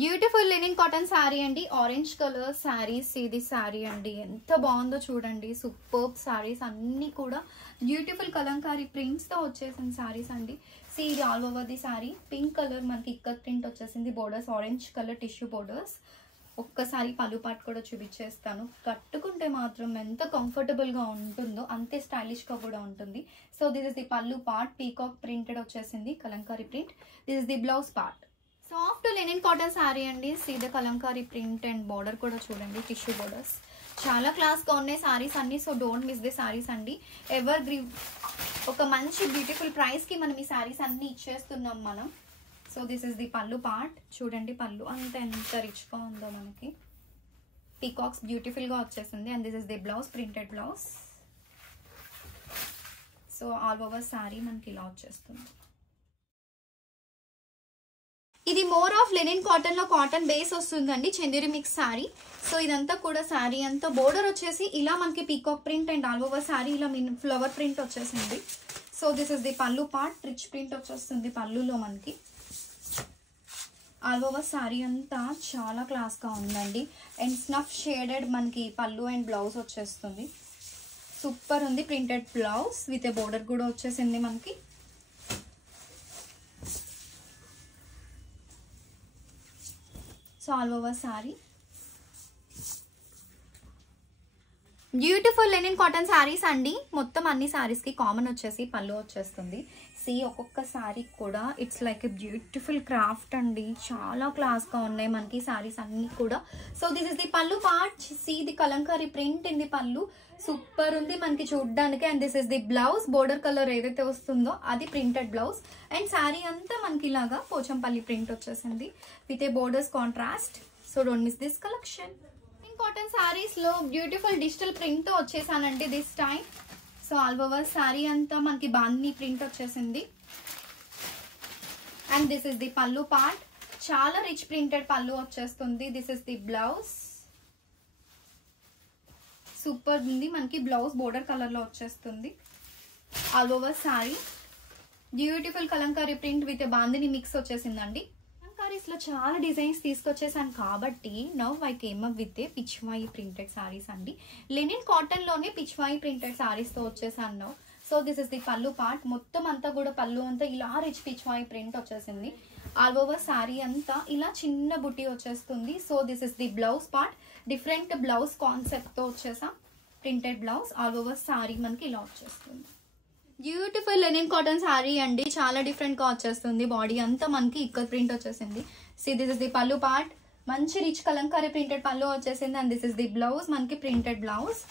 Beautiful linen cotton sari అండి, orange colour saris. ఇది శారీ అండి, ఎంత బాగుందో చూడండి. సూపర్బ్ శారీస్ అన్ని కూడా బ్యూటిఫుల్ కలంకారీ ప్రింట్స్ తో వచ్చేసిన శారీస్ అండి. ఇది all over the sari pink colour మనకి ఇక్కత్ ప్రింట్ వచ్చేసింది. Borders orange colour tissue borders. ఒక్కసారి పళ్ళు పాటు కూడా చూపించేస్తాను. కట్టుకుంటే మాత్రం ఎంత కంఫర్టబుల్ గా ఉంటుందో అంతే స్టైలిష్ గా కూడా ఉంటుంది. సో దిస్ ఇస్ ది పళ్ళు పార్ట్, పీకాక్ ప్రింటెడ్ వచ్చేసింది, Kalamkari print. This is the blouse part. Soft linen cotton sari అండి. సీదా కలంకారీ ప్రింట్ అండ్ బార్డర్ కూడా చూడండి, టిష్యూ బోర్డర్స్. చాలా క్లాస్ గా ఉన్నాయి సారీస్ అన్ని. So don't miss the saris అండి. ఎవర్ గ్రీవ్ ఒక మంచి బ్యూటిఫుల్ ప్రైస్ కి మనం ఈ సారీస్ అన్ని ఇచ్చేస్తున్నాం మనం. సో దిస్ ఇస్ ది పళ్ళు పార్ట్. చూడండి పళ్ళు అంత ఎంత రిచ్ గా ఉందో మనకి. పీకాక్స్ బ్యూటిఫుల్ గా వచ్చేసింది. And this is the blouse, printed blouse. So all over sari మనకి ఇలా వచ్చేస్తుంది. ఇది మోర్ ఆఫ్ లెనిన్ కాటన్ లో కాటన్ బేస్ వస్తుందండి, చందేరి మిక్స్ శారీ. సో ఇదంతా కూడా శారీ అంతా బోర్డర్ వచ్చేసి ఇలా మనకి peacock print and all over sari ఇలా ఫ్లవర్ ప్రింట్ వచ్చేసింది. సో దిస్ ఇస్ ది పళ్ళు పార్ట్, రిచ్ ప్రింట్ వచ్చేస్తుంది పళ్ళులో మనకి. ఆల్ ఓవర్ శారీ అంతా చాలా క్లాస్ గా ఉందండి. అండ్ స్నఫ్ షేడెడ్ మనకి పళ్ళు అండ్ బ్లౌజ్ వచ్చేస్తుంది. సూపర్ ఉంది. Printed blouse with a border కూడా వచ్చేసింది మనకి. So all over sari beautiful linen cotton saris అండి. మొత్తం అన్ని శారీస్ కి కామన్ వచ్చేసి పళ్ళు వచ్చేస్తుంది. ఒక్కొక్క శారీ కూడా it's like a beautiful craft అండి. చాలా క్లాస్ గా ఉన్నాయి మనకి శారీస్ అన్ని కూడా. సో దిస్ ఇస్ ది పళ్ళు part. The Kalamkari print in the పళ్ళు సూపర్ ఉంది మనకి చూడడానికి. And this is the blouse. Border colour ఏదైతే వస్తుందో అది ప్రింటెడ్ బ్లౌజ్. అండ్ శారీ అంతా మనకి ఇలాగా పోచంపల్లి ప్రింట్ వచ్చేసింది with a borders contrast. So don't miss this collection. Cotton saris లో బ్యూటిఫుల్ డిజిటల్ ప్రింట్ తో వచ్చేసానండి this time. So all over sari అంతా మనకి బాందిని ప్రింట్ వచ్చేసింది. అండ్ దిస్ ఇస్ ది పళ్ళు పార్ట్. చాలా రిచ్ ప్రింటెడ్ పళ్ళు వచ్చేస్తుంది. This is the blouse. Super ఉంది మనకి. బ్లౌజ్ బోర్డర్ కలర్ లో వచ్చేస్తుంది. All over sari beautiful Kalamkari print with bandhani mix వచ్చేసిందండి. కలంకారీస్ లో చాలా డిజైన్స్ తీసుకొచ్చేసాను కాబట్టి now I came up with a Pichwai printed saris అండి. లెనిన్ కాటన్ లోనే పిచ్వాయి ప్రింటెడ్ సారీస్ తో వచ్చేసాను now. So this is the పళ్ళు పార్ట్. మొత్తం అంతా కూడా పళ్ళు అంతా ఇలా రిచ్ పిచ్వాయి ప్రింట్ వచ్చేసింది. ఆల్ ఓవర్ శారీ అంతా ఇలా చిన్న బుట్టి వచ్చేస్తుంది. So this is the blouse part. Different blouse concept తో వచ్చేసాం. Printed blouse. All over sari మనకి ఇలా వచ్చేస్తుంది. బ్యూటిఫుల్ లెనిన్ కాటన్ శారీ అండి. చాలా డిఫరెంట్ గా వచ్చేస్తుంది. బాడీ అంతా మనకి ఇక్కత్ ప్రింట్ వచ్చేసింది. దిస్ ఇస్ ది పళ్ళు పార్ట్. మంచి రిచ్ కలంకారీ ప్రింటెడ్ పళ్ళు వచ్చేసింది. And this is the blouse మనకి ప్రింటెడ్ బ్లౌజ్.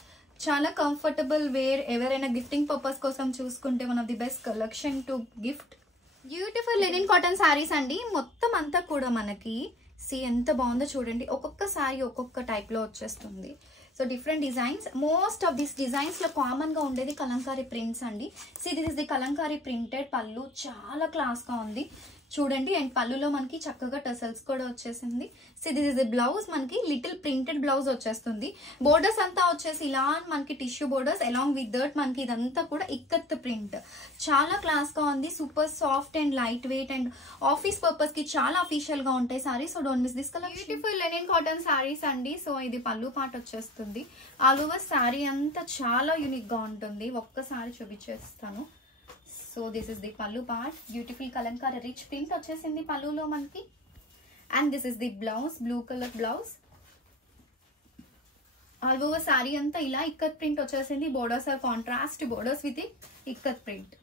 చాలా కంఫర్టబుల్ వేర్. ఎవరైనా గిఫ్టింగ్ పర్పస్ కోసం చూసుకుంటే one of the best collection to gift. Beautiful linen cotton saris అండి. మొత్తం అంతా కూడా మనకి ఎంత బాగుందో చూడండి. ఒక్కొక్క శారీ ఒక్కొక్క టైప్ లో వచ్చేస్తుంది. So different designs. Most of this designs లో కామన్ గా ఉండేది కలంకారీ ప్రింట్స్ అండి. This is the Kalamkari printed పళ్ళు. చాలా క్లాస్ గా ఉంది చూడండి. అండ్ పళ్ళులో మనకి చక్కగా టసల్స్ కూడా వచ్చేసింది. This is the blouse. మనకి లిటిల్ ప్రింటెడ్ బ్లౌజ్ వచ్చేస్తుంది. బోర్డర్స్ అంతా వచ్చేసి ఇలా మనకి tissue borders along with that మనకి ఇదంతా కూడా ఇక్కత్ ప్రింట్. చాలా క్లాస్ గా ఉంది. Super soft and light weight and office purpose కి చాలా అఫీషియల్ గా ఉంటాయి saris. So don't miss this collection. Beautiful linen cotton saris అండి. సో ఇది పళ్ళు పార్ట్ వచ్చేస్తుంది. ఆల్ ఓవర్ శారీ అంతా చాలా యూనిక్ గా ఉంటుంది. ఒక్కసారి చూపించేస్తాను. సో దిస్ ఇస్ ది పళ్ళు part. Beautiful Kalamkari rich print వచ్చేసింది పళ్ళులో మనకి. And this is the blouse. Blue colour blouse. All over sari అంతా ఇలా ఇక్కత్ ప్రింట్ వచ్చేసింది. Borders are contrast borders with ikat print.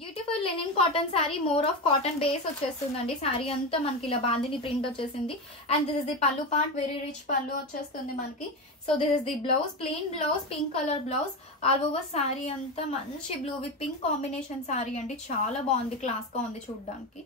Beautiful linen cotton sari. More of cotton base వచ్చేస్తుందండి. శారీ అంతా మనకి ఇలా బాందిని ప్రింట్ వచ్చేసింది. అండ్ దిస్ ఇస్ ది పళ్ళు పార్ట్. వెరీ రిచ్ పళ్ళు వచ్చేస్తుంది మనకి. So this is the blouse. Plain blouse, pink colour blouse. All over sari అంతా మంచి blue with pink combination sari అండి. చాలా బాగుంది. క్లాస్ గా ఉంది చూడడానికి.